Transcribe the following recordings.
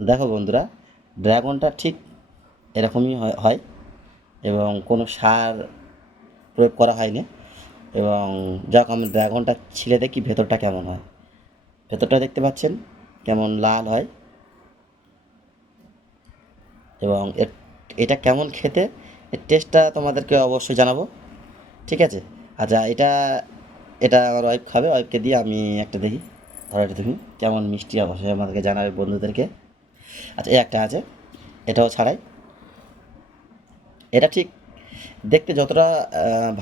দেখো বন্ধুরা, ড্রাগনটা ঠিক এরকমই হয় এবং কোনো সার প্রয়োগ করা হয়নি। এবং যাক, আমি ড্রাগনটা ছিলে দেখি ভেতরটা কেমন হয়। ভেতরটা দেখতে পাচ্ছেন কেমন লাল হয়। এবং এটা কেমন খেতে, এর টেস্টটা তোমাদেরকে অবশ্যই জানাবো। ঠিক আছে? আচ্ছা, এটা এটা আমার ওয়াইফ খাবে। ওয়াইফকে দিয়ে আমি একটা দেখি। ধরো এটা তুমি কেমন মিষ্টি, অবশ্যই আমাদেরকে জানাবে বন্ধুদেরকে। আচ্ছা, এই একটা আছে, এটাও ছাড়াই। এটা ঠিক দেখতে যতটা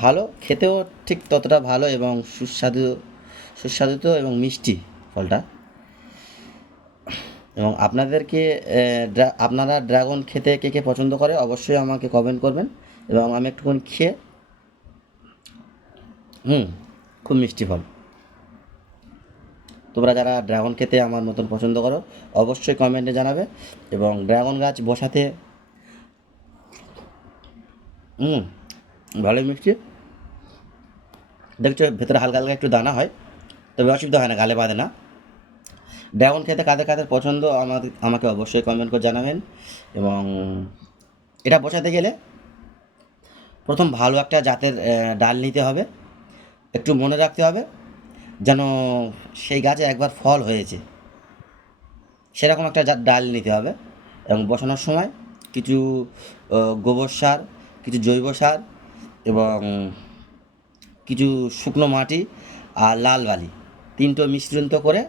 ভালো, খেতেও ঠিক ততটা ভালো এবং সুস্বাদু তো এবং মিষ্টি ফলটা। এবং আপনাদেরকে আপনারা ড্রাগন খেতে কে কে পছন্দ করে অবশ্যই আমাকে কমেন্ট করবেন। এবং আমি একটুখানি খেয়ে, হুম, খুব মিষ্টি ফল। তোমরা যারা ড্রাগন খেতে আমার মতন পছন্দ করো অবশ্যই কমেন্টে জানাবে। এবং ড্রাগন গাছ বসাতে, হুম, ভালোই মিষ্টি। দেখছো ভেতরে হালকা হালকা একটু দানা হয়, তবে অসুবিধা হয় না, গালে বাঁধে না। ড্রাগন খেতে কাদের কাদের পছন্দ আমাকে অবশ্যই কমেন্ট করে জানাবেন। এবং এটা বসাতে গেলে প্রথম ভালো একটা জাতের ডাল নিতে হবে। একটু মনে রাখতে হবে যেন সেই গাছে একবার ফল হয়েছে, সেরকম একটা ডাল নিতে হবে। এবং বসানোর সময় কিছু গোবর সার, কিছু জৈব সার এবং কিছু শুকনো মাটি আর লাল বালি, তিনটো মিশ্রিত করে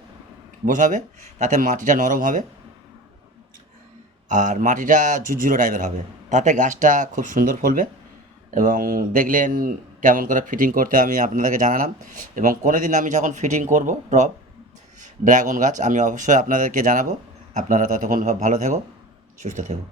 বসাবে। তাতে মাটিটা নরম হবে আর মাটিটা ঝুরঝুরে টাইপের হবে। তাতে গাছটা খুব সুন্দর ফলবে। এবং দেখলেন কেমন করে ফিটিং করতে আমি আপনাদেরকে জানালাম। এবং কোনো দিন আমি যখন ফিটিং করব টব ড্রাগন গাছ, আমি অবশ্যই আপনাদেরকে জানাবো। আপনারা ততক্ষণ সব ভালো থেকো, সুস্থ থেকো।